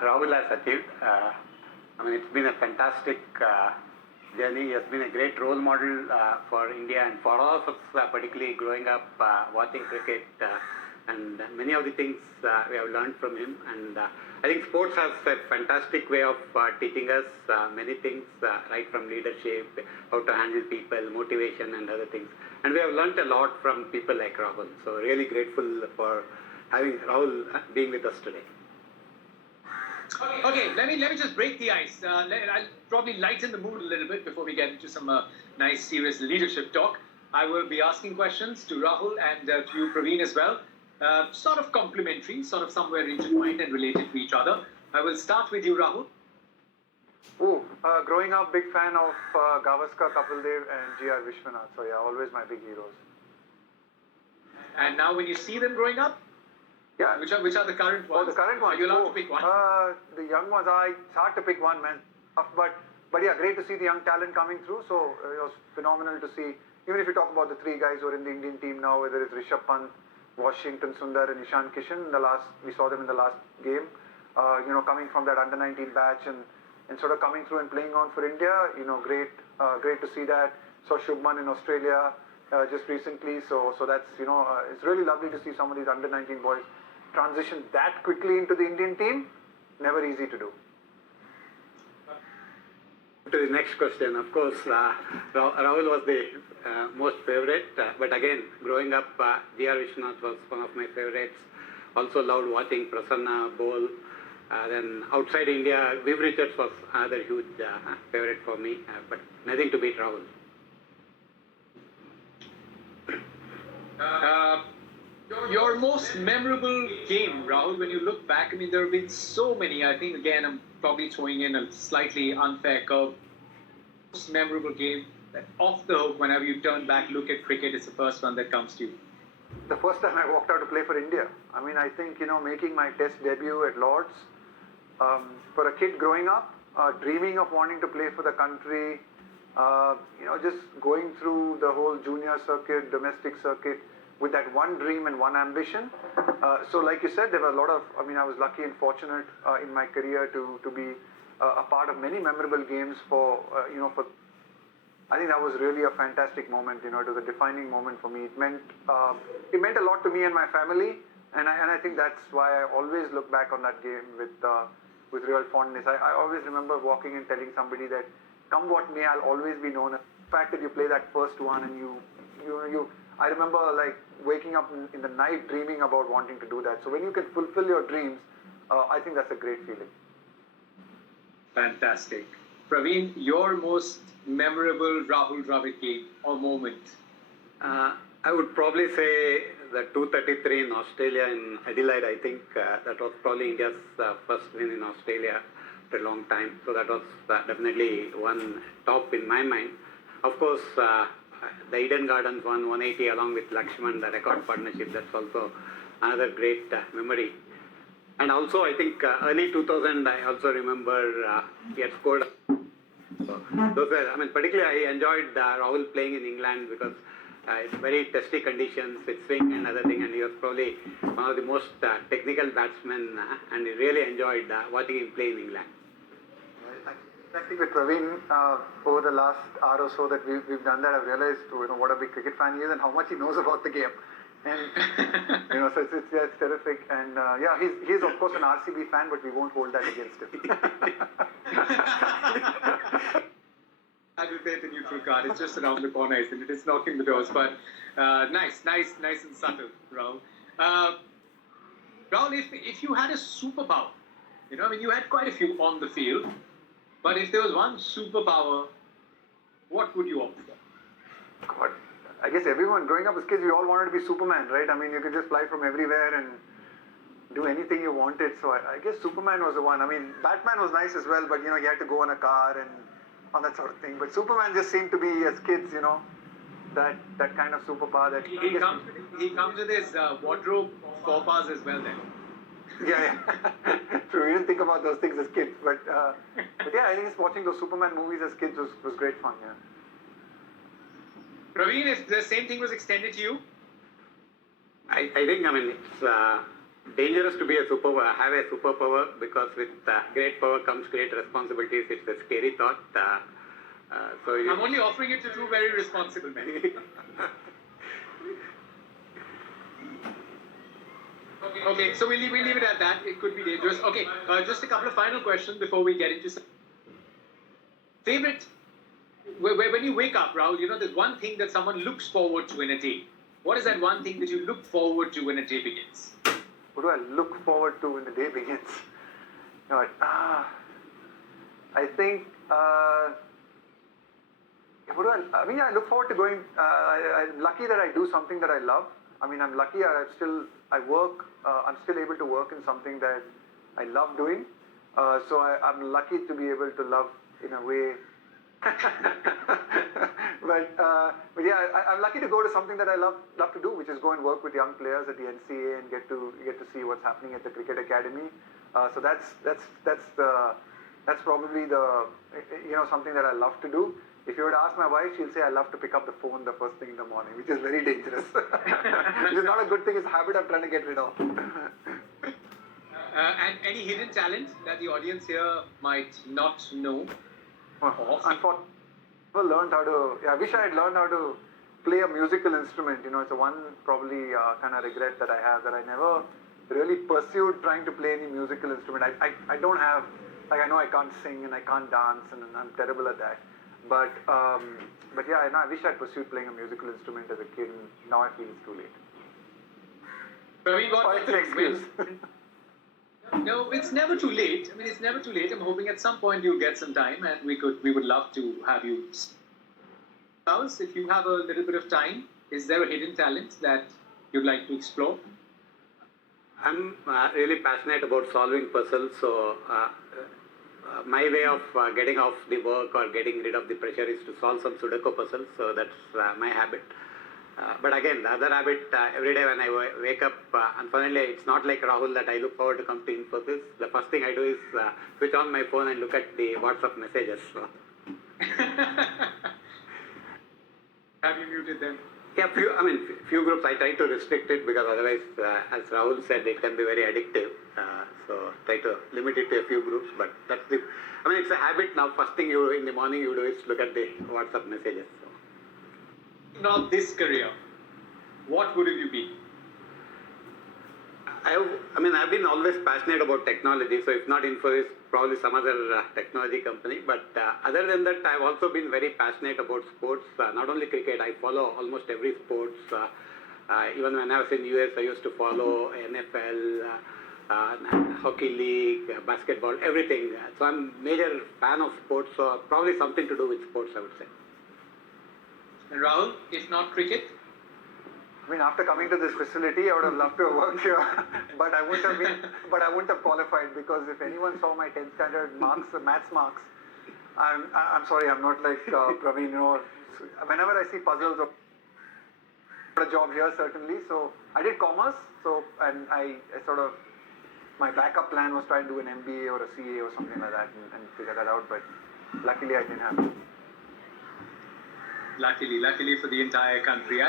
Rahul has achieved. It's been a fantastic journey. He has been a great role model for India and for all of us, particularly growing up watching cricket. And many of the things we have learned from him. And I think sports has a fantastic way of teaching us many things, right from leadership, how to handle people, motivation, and other things. And we have learned a lot from people like Rahul. So really grateful for having Rahul being with us today. Okay, let me just break the ice. I'll probably lighten the mood a little bit before we get into some nice, serious leadership talk. I will be asking questions to Rahul and to you, Praveen, as well. Sort of complementary, sort of somewhere intertwined and related to each other. I will start with you, Rahul. Growing up, big fan of Gavaskar, Kapil Dev, and G.R. Vishwanath. So yeah, always my big heroes. And now, when you see them growing up, yeah, which are the current ones? Oh, the current ones. Are you allowed to pick one? The young ones, it's hard to pick one, man. But yeah, great to see the young talent coming through. So it was phenomenal to see. Even if you talk about the three guys who are in the Indian team now, whether it's Rishabh Pant, Washington Sundar, and Kishan, we saw them in the last game. Coming from that under-19 batch and sort of coming through and playing on for India. Great to see that. Saw Shubman in Australia just recently. So that's it's really lovely to see some of these under-19 boys transition that quickly into the Indian team. Never easy to do. To the next question, of course, Rahul was the most favorite. But again, growing up, G.R. Vishwanath was one of my favorites. Also loved watching Prasanna bowl. Then outside India, Viv Richards was another huge favorite for me. But nothing to beat Rahul. Your most memorable game, Rahul, when you look back, there have been so many. I think, again, I'm probably throwing in a slightly unfair curve. Most memorable game, that off the hook, whenever you turn back, look at cricket, it's the first one that comes to you. The first time I walked out to play for India. I think, making my test debut at Lord's, for a kid growing up, dreaming of wanting to play for the country, just going through the whole junior circuit, domestic circuit, with that one dream and one ambition. So like you said, there were a lot of, I was lucky and fortunate in my career to be a part of many memorable games I think that was really a fantastic moment. It was a defining moment for me. It meant a lot to me and my family, and I think that's why I always look back on that game with real fondness. I always remember walking and telling somebody that, come what may, I'll always be known. The fact that you play that first one and I remember like waking up in the night dreaming about wanting to do that. So when you can fulfill your dreams, I think that's a great feeling. Fantastic. Praveen, your most memorable Rahul Dravid game or moment? I would probably say the 233 in Australia in Adelaide. I think that was probably India's first win in Australia for a long time. So that was definitely one top in my mind. Of course, the Eden Gardens won 180 along with Lakshman, the record partnership. That's also another great memory. And also, I think early 2000, I also remember he had scored. So those were, particularly I enjoyed Rahul playing in England because it's very testy conditions with swing and other thing, and he was probably one of the most technical batsmen, and I really enjoyed watching him play in England. I think with Praveen, over the last hour or so that we've done that, I've realized what a big cricket fan he is and how much he knows about the game. And so it's terrific. And he's of course an RCB fan, but we won't hold that against him. I will play the neutral card. It's just around the corner, isn't it? It's knocking the doors, but nice and subtle, Rahul. Rahul, if you had a superpower, you had quite a few on the field, but if there was one superpower, what would you opt for? God, I guess everyone growing up as kids, we all wanted to be Superman, right? You could just fly from everywhere and do anything you wanted. So I guess Superman was the one. Batman was nice as well, but you had to go in a car and on that sort of thing. But Superman just seemed to be, as kids, that kind of superpower that he comes with his wardrobe faux pas as well then. Yeah. True, we didn't think about those things as kids, but yeah, I think just watching those Superman movies as kids was great fun. Yeah. Praveen, if the same thing was extended to you? I think it's dangerous to be a have a superpower, because with great power comes great responsibilities. It's a scary thought. I'm only offering it to two very responsible men. Okay, so we'll leave it at that. It could be dangerous. Okay, just a couple of final questions before we get into some favorite. When you wake up, Rahul, there's one thing that someone looks forward to in a day. What is that one thing that you look forward to when a day begins? What do I look forward to when the day begins? I think. I look forward to going. I'm lucky that I do something that I love. I'm lucky. I work. I'm still able to work in something that I love doing. So I'm lucky to be able to love in a way. but yeah, I'm lucky to go to something that I love to do, which is go and work with young players at the NCA and get to see what's happening at the cricket academy. So that's probably the something that I love to do. If you were to ask my wife, she'll say I love to pick up the phone the first thing in the morning, which is very dangerous. Which is not a good thing. It's a habit I'm trying to get rid of. And any hidden talent that the audience here might not know? Unfortunately, I learned how to. I wish I had learned how to play a musical instrument. It's a one probably kind of regret that I have, that I never really pursued trying to play any musical instrument. I don't have, I know I can't sing and I can't dance, and I'm terrible at that. But yeah, I wish I'd pursued playing a musical instrument as a kid. And now I feel it's too late. But we got it's an excuse. No, it's never too late. It's never too late. I'm hoping at some point you'll get some time, and we would love to have you. House, if you have a little bit of time, is there a hidden talent that you'd like to explore? I'm really passionate about solving puzzles. So my way of getting off the work or getting rid of the pressure is to solve some Sudoku puzzles. So that's my habit. But again, the other habit, every day when I wake up, unfortunately, it's not like Rahul that I look forward to come to Infosys. The first thing I do is switch on my phone and look at the WhatsApp messages. So. Have you muted them? Yeah, few groups I try to restrict it, because otherwise, as Rahul said, it can be very addictive. So try to limit it to a few groups. But that's it's a habit now. First thing in the morning you do is look at the WhatsApp messages. So. Not this career, what would have you been? I've been always passionate about technology. So if not Infosys, probably some other technology company. But other than that, I've also been very passionate about sports. Not only cricket, I follow almost every sports. Even when I was in US, I used to follow NFL, hockey league, basketball, everything. So I'm a major fan of sports. So probably something to do with sports, I would say. And Rahul, if not cricket? After coming to this facility, I would have loved to have worked here, but I wouldn't have qualified, because if anyone saw my 10th standard marks, maths marks, I'm sorry, I'm not like Praveen. Whenever I see puzzles, or a job here certainly. So I did commerce. So and I sort of, my backup plan was try and do an MBA or a CA or something like that and figure that out. But luckily, I didn't have to. Luckily for the entire country.